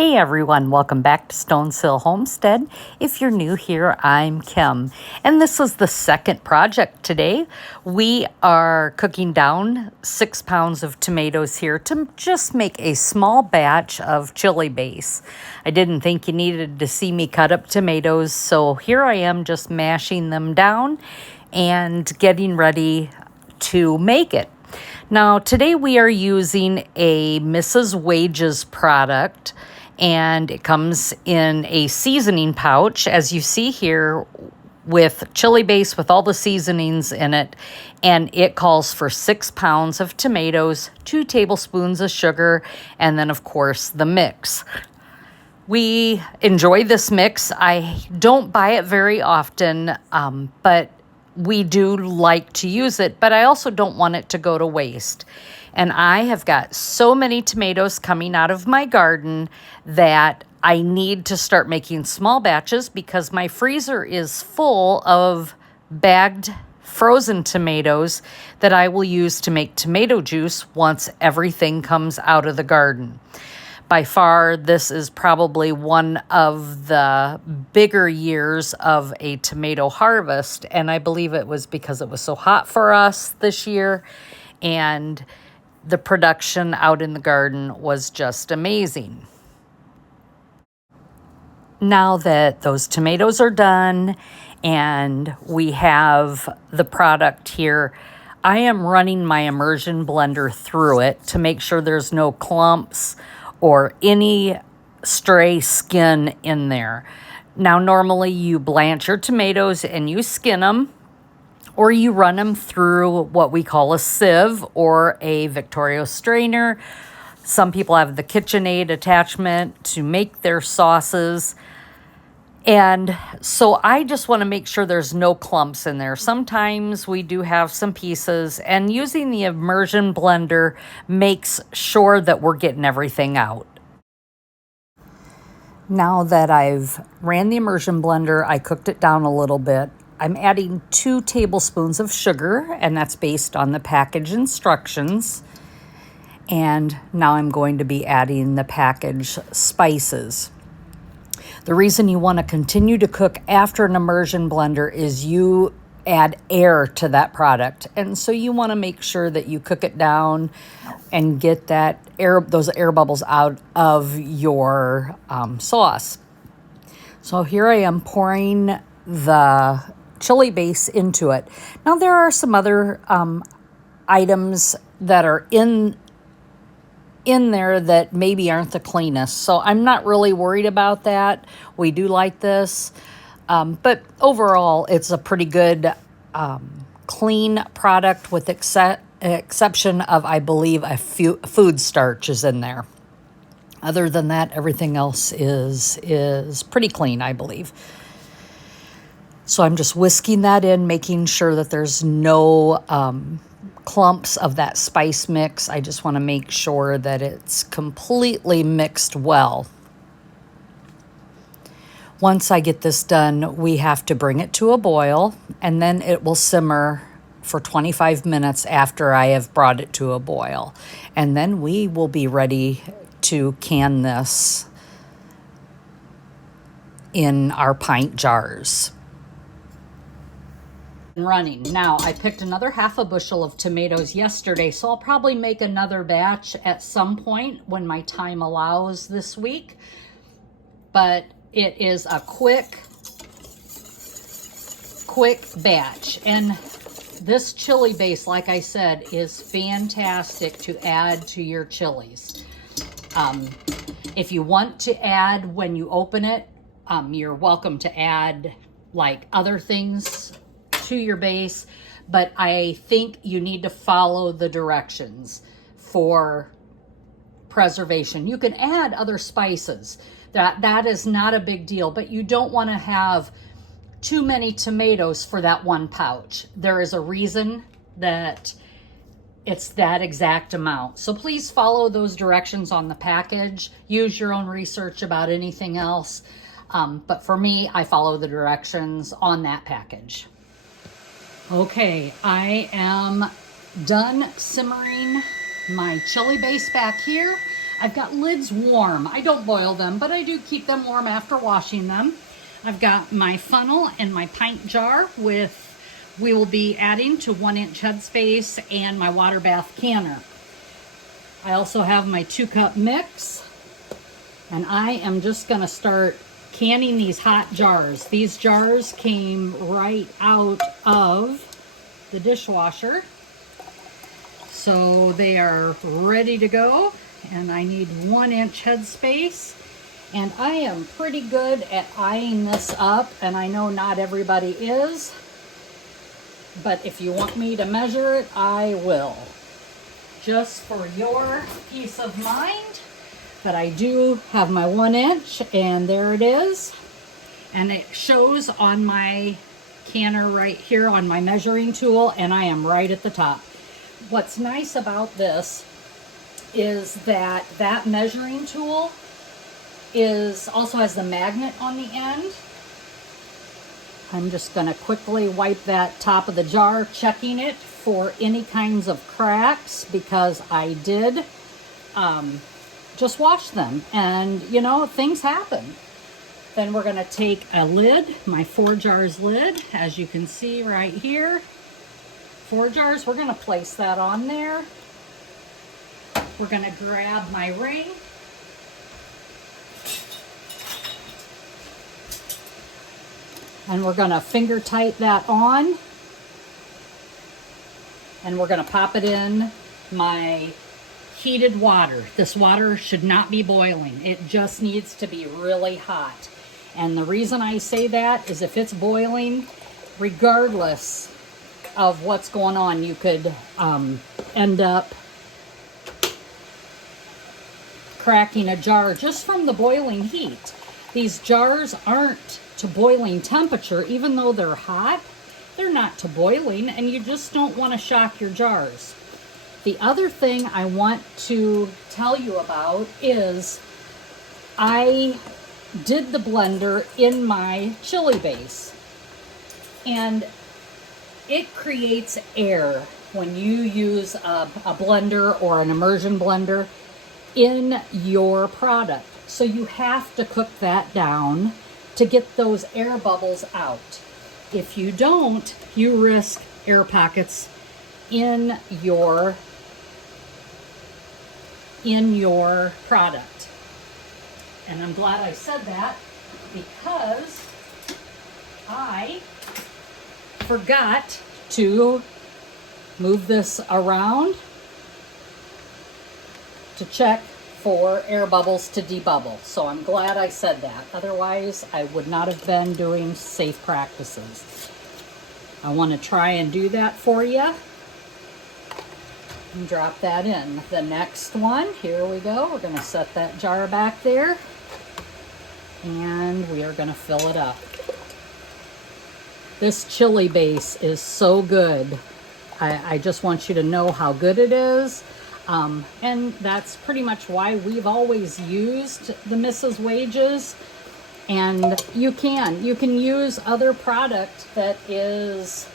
Hey everyone, welcome back to Stonehill Homestead. If you're new here, I'm Kim, and this is the second project today. We are cooking down 6 pounds of tomatoes here to just make a small batch of chili base. I didn't think you needed to see me cut up tomatoes, so here I am just mashing them down and getting ready to make it. Now, today we are using a Mrs. Wages product, and it comes in a seasoning pouch, as you see here, with chili base with all the seasonings in it, and it calls for 6 pounds of tomatoes, 2 tablespoons of sugar, and then of course the mix. We enjoy this mix. I don't buy it very often, but we do like to use it, but I also don't want it to go to waste. And I have got so many tomatoes coming out of my garden that I need to start making small batches because my freezer is full of bagged frozen tomatoes that I will use to make tomato juice once everything comes out of the garden. By far, this is probably one of the bigger years of a tomato harvest, and I believe it was because it was so hot for us this year, and the production out in the garden was just amazing. Now that those tomatoes are done and we have the product here, I am running my immersion blender through it to make sure there's no clumps or any stray skin in there. Now, normally you blanch your tomatoes and you skin them, or you run them through what we call a sieve or a Victoria strainer. Some people have the KitchenAid attachment to make their sauces. And so I just want to make sure there's no clumps in there. Sometimes we do have some pieces, and using the immersion blender makes sure that we're getting everything out. Now that I've ran the immersion blender, I cooked it down a little bit. I'm adding 2 tablespoons of sugar, and that's based on the package instructions. And now I'm going to be adding the package spices. The reason you want to continue to cook after an immersion blender is you add air to that product. And so you want to make sure that you cook it down and get that air, those air bubbles out of your sauce. So here I am pouring the chili base into it. Now there are some other items that are in there that maybe aren't the cleanest. So I'm not really worried about that. We do like this. But overall, it's a pretty good clean product with exception of, I believe, a few food starch is in there. Other than that, everything else is pretty clean, I believe. So I'm just whisking that in, making sure that there's no clumps of that spice mix. I just want to make sure that it's completely mixed well. Once I get this done, we have to bring it to a boil, and then it will simmer for 25 minutes after I have brought it to a boil. And then we will be ready to can this in our pint jars. Running. Now, I picked another half a bushel of tomatoes yesterday, so I'll probably make another batch at some point when my time allows this week. But it is a quick batch. And this chili base, like I said, is fantastic to add to your chilies. If you want to add when you open it, you're welcome to add like other things to your base, but I think you need to follow the directions for preservation. You can add other spices. That is not a big deal, but you don't want to have too many tomatoes for that one pouch. There is a reason that it's that exact amount. So please follow those directions on the package. Use your own research about anything else. But for me, I follow the directions on that package. Okay, I am done simmering my chili base back here. I've got lids warm. I don't boil them, but I do keep them warm after washing them. I've got my funnel and my pint jar we will be adding to 1-inch headspace and my water bath canner. I also have my 2-cup mix, and I am just gonna start canning these hot jars. These jars came right out of the dishwasher. So they are ready to go, and I need 1-inch headspace. And I am pretty good at eyeing this up, and I know not everybody is, but if you want me to measure it, I will. Just for your peace of mind. But I do have my 1-inch, and there it is. And it shows on my canner right here on my measuring tool, and I am right at the top. What's nice about this is that measuring tool also has the magnet on the end. I'm just going to quickly wipe that top of the jar, checking it for any kinds of cracks, because I did just wash them, and you know, things happen. Then we're going to take a lid, my 4 jars lid, as you can see right here. 4 jars, we're going to place that on there. We're going to grab my ring. And we're going to finger tight that on. And we're going to pop it in my heated water. This water should not be boiling. It just needs to be really hot. And the reason I say that is if it's boiling, regardless of what's going on, you could end up cracking a jar just from the boiling heat. These jars aren't to boiling temperature, even though they're hot. They're not to boiling, and you just don't want to shock your jars. The other thing I want to tell you about is I did the blender in my chili base, and it creates air when you use a blender or an immersion blender in your product. So you have to cook that down to get those air bubbles out. If you don't, you risk air pockets in your product. And I'm glad I said that, because I forgot to move this around to check for air bubbles to debubble. So I'm glad I said that. Otherwise, I would not have been doing safe practices. I want to try and do that for you. And drop that in. The next one, here we go. We're going to set that jar back there. And we are going to fill it up. This chili base is so good. I just want you to know how good it is. And that's pretty much why we've always used the Mrs. Wages. And you can use other product that is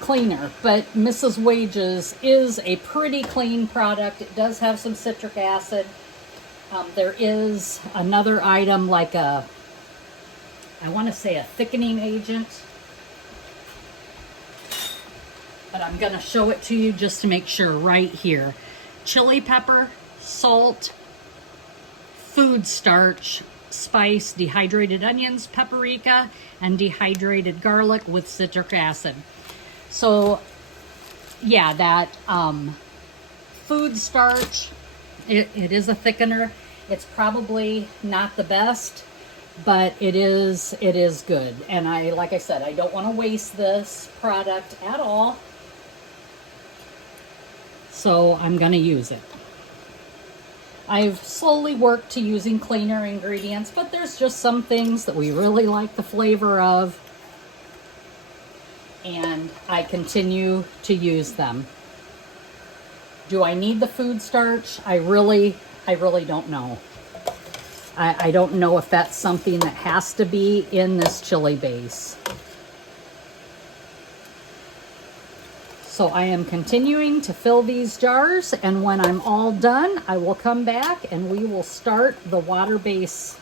cleaner, but Mrs. Wages is a pretty clean product. It does have some citric acid. There is another item like I want to say a thickening agent, but I'm going to show it to you just to make sure right here. Chili pepper, salt, food starch, spice, dehydrated onions, paprika, and dehydrated garlic with citric acid. So yeah, that food starch, it is a thickener. It's probably not the best, but it is good. And like I said, I don't want to waste this product at all. So I'm going to use it. I've slowly worked to using cleaner ingredients, but there's just some things that we really like the flavor of, and I continue to use them. Do I need the food starch? I really don't know. I don't know if that's something that has to be in this chili base. So I am continuing to fill these jars, and when I'm all done, I will come back and we will start the water bath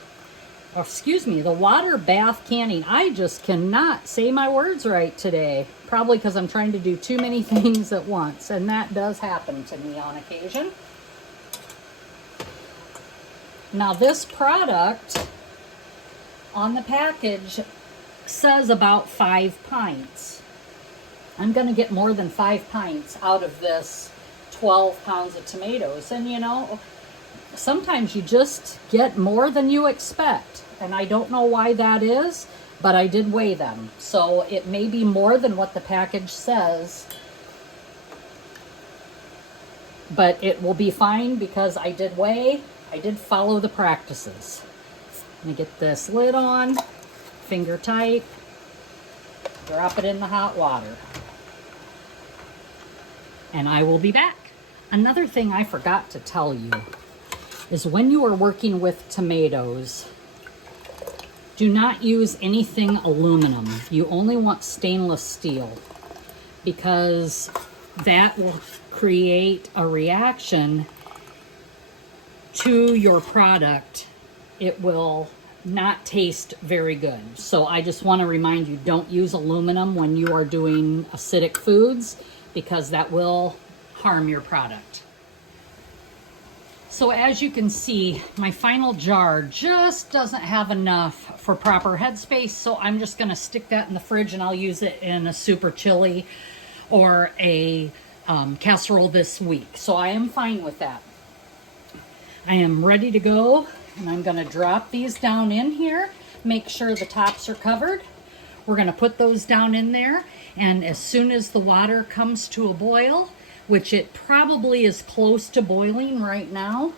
canning. I just cannot say my words right today. Probably because I'm trying to do too many things at once, and that does happen to me on occasion. Now this product on the package says about 5 pints. I'm going to get more than 5 pints out of this 12 pounds of tomatoes. And you know, sometimes you just get more than you expect. And I don't know why that is, but I did weigh them. So it may be more than what the package says. But it will be fine because I did weigh. I did follow the practices. Let me get this lid on, finger tight, drop it in the hot water. And I will be back. Another thing I forgot to tell you is when you are working with tomatoes, do not use anything aluminum. You only want stainless steel because that will create a reaction to your product. It will not taste very good. So I just want to remind you, don't use aluminum when you are doing acidic foods because that will harm your product. So as you can see, my final jar just doesn't have enough for proper headspace, so I'm just going to stick that in the fridge and I'll use it in a super chili or a casserole this week. So I am fine with that. I am ready to go, and I'm going to drop these down in here. Make sure the tops are covered. We're going to put those down in there, and as soon as the water comes to a boil, which it probably is close to boiling right now,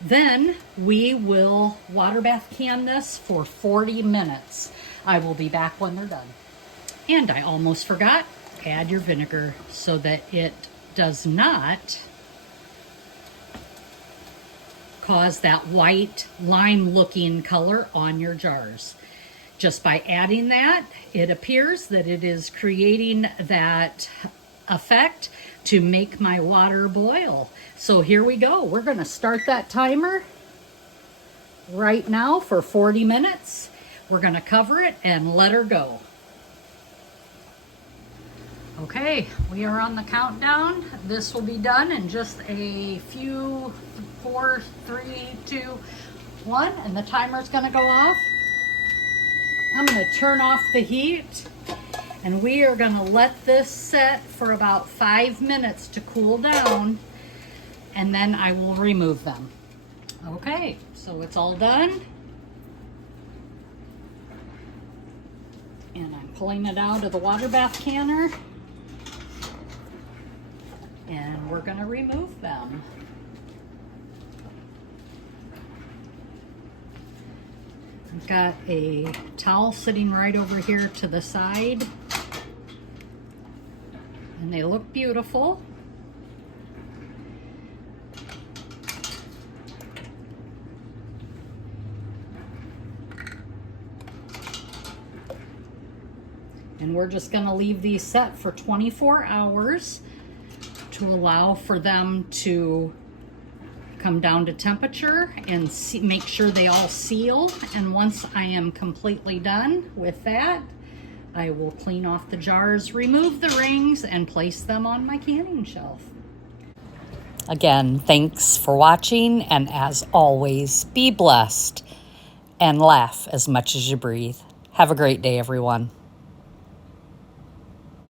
then we will water bath can this for 40 minutes. I will be back when they're done. And I almost forgot, add your vinegar so that it does not cause that white lime looking color on your jars. Just by adding that, it appears that it is creating that effect to make my water boil. So here we go. We're going to start that timer right now for 40 minutes. We're going to cover it and let her go. Okay, we are on the countdown. This will be done in just a few, 4, 3, 2, 1, and the timer's going to go off. I'm going to turn off the heat, and we are going to let this set for about 5 minutes to cool down, and then I will remove them. Okay, so it's all done. And I'm pulling it out of the water bath canner. And we're going to remove them. I've got a towel sitting right over here to the side. And they look beautiful. And we're just going to leave these set for 24 hours to allow for them to come down to temperature and make sure they all seal. And once I am completely done with that, I will clean off the jars, remove the rings, and place them on my canning shelf. Again, thanks for watching, and as always, be blessed and laugh as much as you breathe. Have a great day, everyone.